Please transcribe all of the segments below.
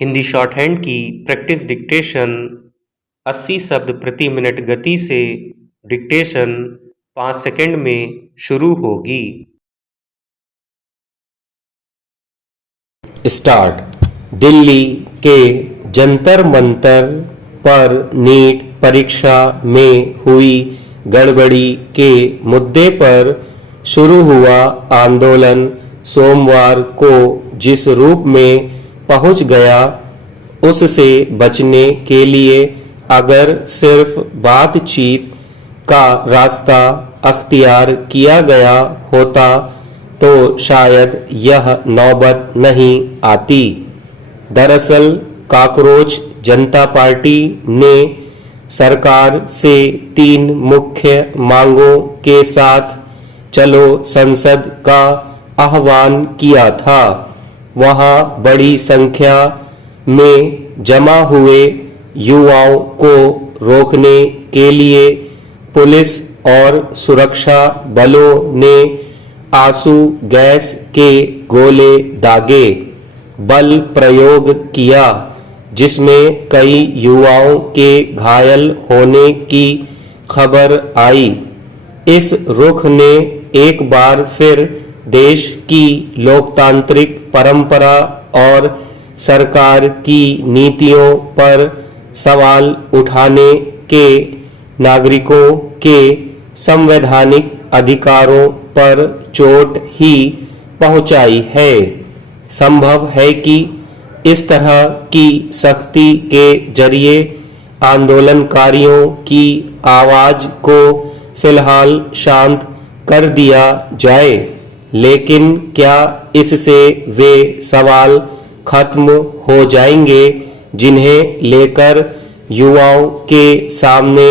Hindi short hand की practice dictation 80 शब्द प्रति मिनट गति से डिक्टेशन 5 सेकंड में शुरू होगी। स्टार्ट। दिल्ली के जंतर मंतर पर नीट परीक्षा में हुई गड़बड़ी के मुद्दे पर शुरू हुआ आंदोलन सोमवार को जिस रूप में पहुंच गया, उससे बचने के लिए अगर सिर्फ बातचीत का रास्ता अख्तियार किया गया होता तो शायद यह नौबत नहीं आती। दरअसल कॉकरोच जनता पार्टी ने सरकार से 3 मुख्य मांगों के साथ चलो संसद का आह्वान किया था। वहां बड़ी संख्या में जमा हुए युवाओं को रोकने के लिए पुलिस और सुरक्षा बलों ने आंसू गैस के गोले दागे, बल प्रयोग किया, जिसमें कई युवाओं के घायल होने की खबर आई। इस रुख ने एक बार फिर देश की लोकतांत्रिक परंपरा और सरकार की नीतियों पर सवाल उठाने के नागरिकों के संवैधानिक अधिकारों पर चोट ही पहुंचाई है। संभव है कि इस तरह की सख्ती के जरिए आंदोलनकारियों की आवाज को फिलहाल शांत कर दिया जाए, लेकिन क्या इससे वे सवाल खत्म हो जाएंगे जिन्हें लेकर युवाओं के सामने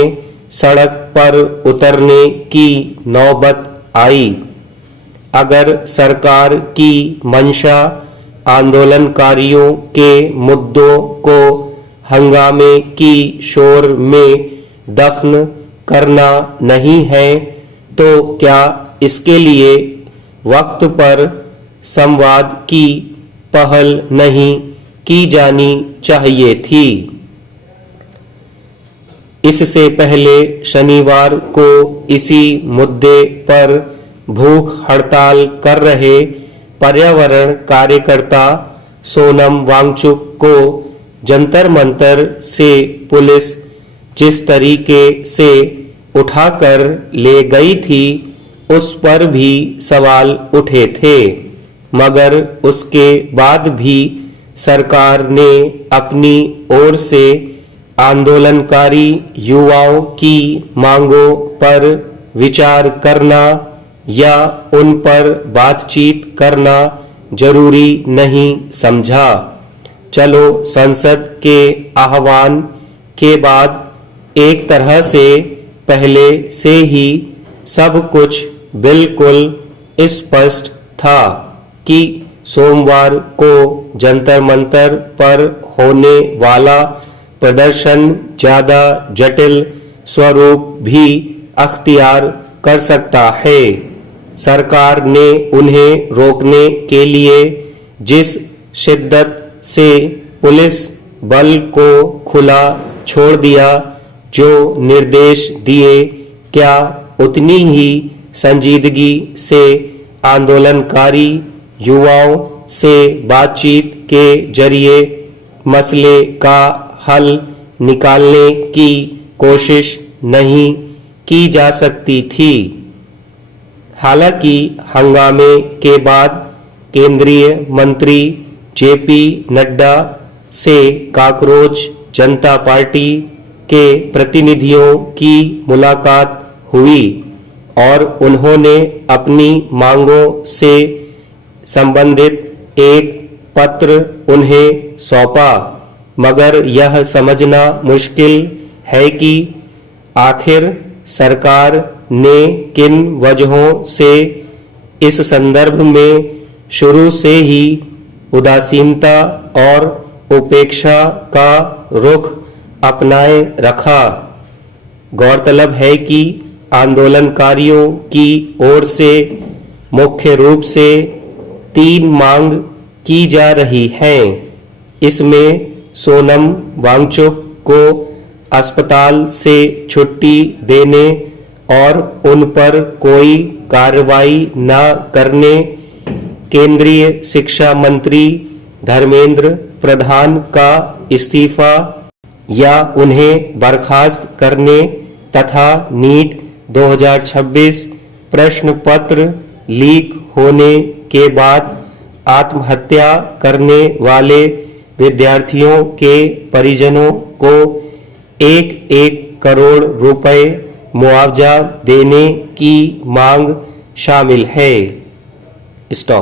सड़क पर उतरने की नौबत आई? अगर सरकार की मंशा आंदोलनकारियों के मुद्दों को हंगामे की शोर में दफन करना नहीं है, तो क्या इसके लिए वक्त पर संवाद की पहल नहीं की जानी चाहिए थी? इससे पहले शनिवार को इसी मुद्दे पर भूख हड़ताल कर रहे पर्यावरण कार्यकर्ता सोनम वांगचुक को जंतर मंतर से पुलिस जिस तरीके से उठाकर ले गई थी, उस पर भी सवाल उठे थे, मगर उसके बाद भी सरकार ने अपनी ओर से आंदोलनकारी युवाओं की मांगों पर विचार करना या उन पर बातचीत करना जरूरी नहीं समझा। चलो संसद के आह्वान के बाद एक तरह से पहले से ही सब कुछ बिल्कुल स्पष्ट था कि सोमवार को जंतर मंतर पर होने वाला प्रदर्शन ज्यादा जटिल स्वरूप भी अख्तियार कर सकता है। सरकार ने उन्हें रोकने के लिए जिस शिद्दत से पुलिस बल को खुला छोड़ दिया, जो निर्देश दिए, क्या उतनी ही संजीदगी से आंदोलनकारी युवाओं से बातचीत के जरिए मसले का हल निकालने की कोशिश नहीं की जा सकती थी? हालांकि हंगामे के बाद केंद्रीय मंत्री जेपी नड्डा से कॉकरोच जनता पार्टी के प्रतिनिधियों की मुलाकात हुई और उन्होंने अपनी मांगों से संबंधित एक पत्र उन्हें सौंपा, मगर यह समझना मुश्किल है कि आखिर सरकार ने किन वजहों से इस संदर्भ में शुरू से ही उदासीनता और उपेक्षा का रुख अपनाए रखा। गौरतलब है कि आंदोलनकारियों की ओर से मुख्य रूप से 3 मांग की जा रही हैं। इसमें सोनम वांगचुक को अस्पताल से छुट्टी देने और उन पर कोई कार्रवाई न करने केंद्रीय शिक्षा मंत्री धर्मेंद्र प्रधान का इस्तीफा या उन्हें बर्खास्त करने तथा नीट 2026 प्रश्न पत्र लीक होने के बाद आत्महत्या करने वाले विद्यार्थियों के परिजनों को 1-1 करोड़ रुपए मुआवजा देने की मांग शामिल है। स्टॉप।